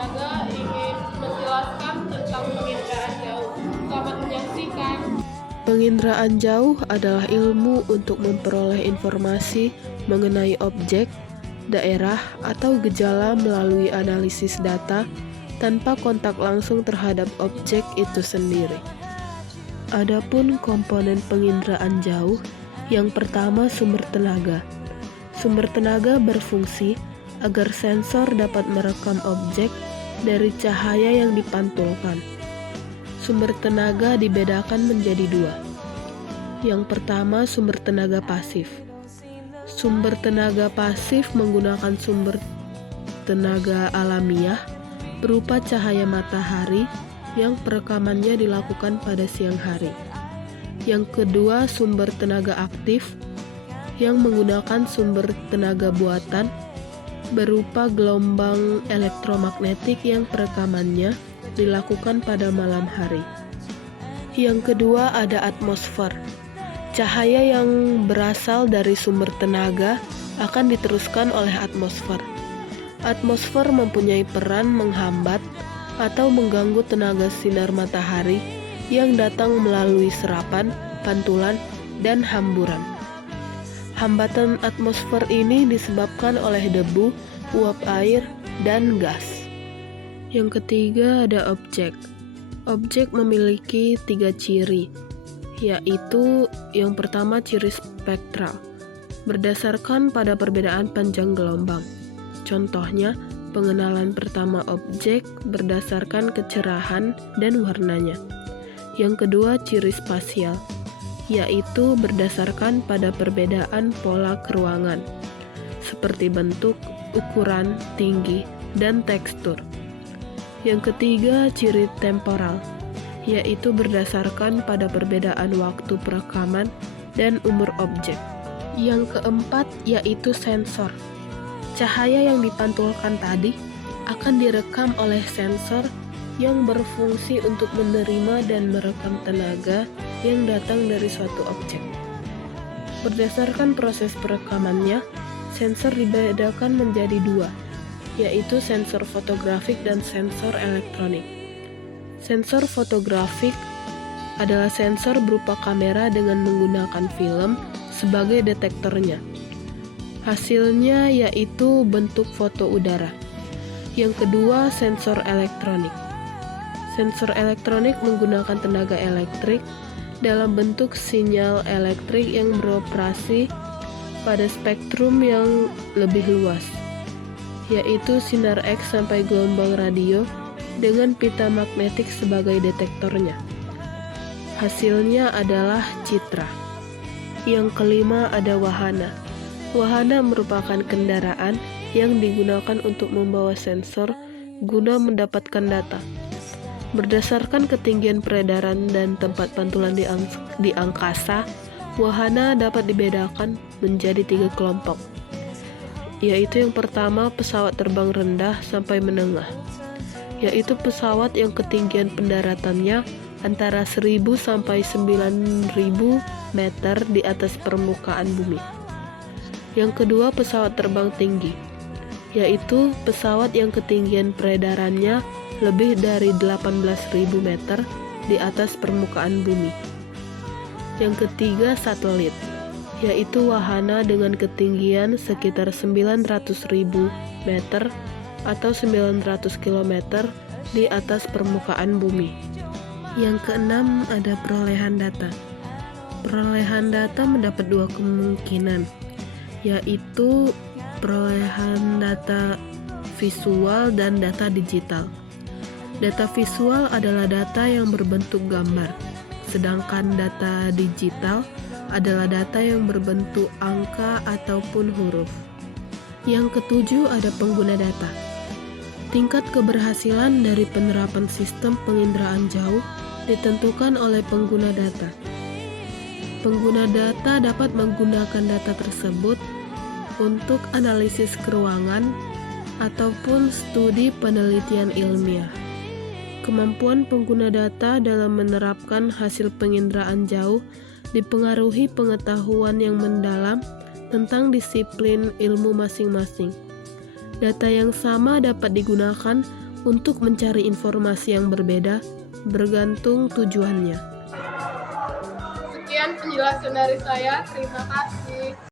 tenaga ingin menjelaskan tentang penginderaan jauh. Selamat menyaksikan. Penginderaan jauh adalah ilmu untuk memperoleh informasi mengenai objek, daerah, atau gejala melalui analisis data tanpa kontak langsung terhadap objek itu sendiri. Adapun komponen penginderaan jauh, yang pertama sumber tenaga. Sumber tenaga berfungsi agar sensor dapat merekam objek dari cahaya yang dipantulkan. Sumber tenaga dibedakan menjadi dua. Yang pertama, sumber tenaga pasif. Sumber tenaga pasif menggunakan sumber tenaga alamiah berupa cahaya matahari yang perekamannya dilakukan pada siang hari. Yang kedua, sumber tenaga aktif yang menggunakan sumber tenaga buatan berupa gelombang elektromagnetik yang perekamannya dilakukan pada malam hari. Yang kedua ada atmosfer. Cahaya yang berasal dari sumber tenaga akan diteruskan oleh atmosfer. Atmosfer mempunyai peran menghambat atau mengganggu tenaga sinar matahari yang datang melalui serapan, pantulan, dan hamburan. Hambatan atmosfer ini disebabkan oleh debu, uap air, dan gas. Yang ketiga ada objek. Objek memiliki 3 ciri, yaitu yang pertama ciri spektral, berdasarkan pada perbedaan panjang gelombang. Contohnya, pengenalan pertama objek berdasarkan kecerahan dan warnanya. Yang kedua ciri spasial, yaitu berdasarkan pada perbedaan pola keruangan, seperti bentuk, ukuran, tinggi, dan tekstur. Yang ketiga, ciri temporal, yaitu berdasarkan pada perbedaan waktu perekaman dan umur objek. Yang keempat, yaitu sensor. Cahaya yang dipantulkan tadi akan direkam oleh sensor yang berfungsi untuk menerima dan merekam tenaga yang datang dari suatu objek. Berdasarkan proses perekamannya, sensor dibedakan menjadi 2, yaitu sensor fotografik dan sensor elektronik. Sensor fotografik adalah sensor berupa kamera dengan menggunakan film sebagai detektornya. Hasilnya yaitu bentuk foto udara. Yang kedua, sensor elektronik. Sensor elektronik menggunakan tenaga elektrik dalam bentuk sinyal elektrik yang beroperasi pada spektrum yang lebih luas, yaitu sinar X sampai gelombang radio dengan pita magnetik sebagai detektornya. Hasilnya adalah citra. Yang kelima ada wahana. Wahana merupakan kendaraan yang digunakan untuk membawa sensor guna mendapatkan data. Berdasarkan ketinggian peredaran dan tempat pantulan di angkasa, wahana dapat dibedakan menjadi 3 kelompok, yaitu yang pertama pesawat terbang rendah sampai menengah, yaitu pesawat yang ketinggian pendaratannya antara 1000 sampai 9000 meter di atas permukaan bumi. Yang kedua, pesawat terbang tinggi, yaitu pesawat yang ketinggian peredarannya lebih dari 18.000 meter di atas permukaan bumi. Yang ketiga, satelit, yaitu wahana dengan ketinggian sekitar 900.000 meter atau 900 km di atas permukaan bumi. Yang keenam ada perolehan data. Perolehan data mendapat 2 kemungkinan, yaitu perolehan data visual dan data digital. Data visual adalah data yang berbentuk gambar, sedangkan data digital adalah data yang berbentuk angka ataupun huruf. Yang ketujuh ada pengguna data. Tingkat keberhasilan dari penerapan sistem penginderaan jauh ditentukan oleh pengguna data. Pengguna data dapat menggunakan data tersebut untuk analisis keruangan ataupun studi penelitian ilmiah. Kemampuan pengguna data dalam menerapkan hasil penginderaan jauh dipengaruhi pengetahuan yang mendalam tentang disiplin ilmu masing-masing. Data yang sama dapat digunakan untuk mencari informasi yang berbeda bergantung tujuannya. Sekian penjelasan dari saya. Terima kasih.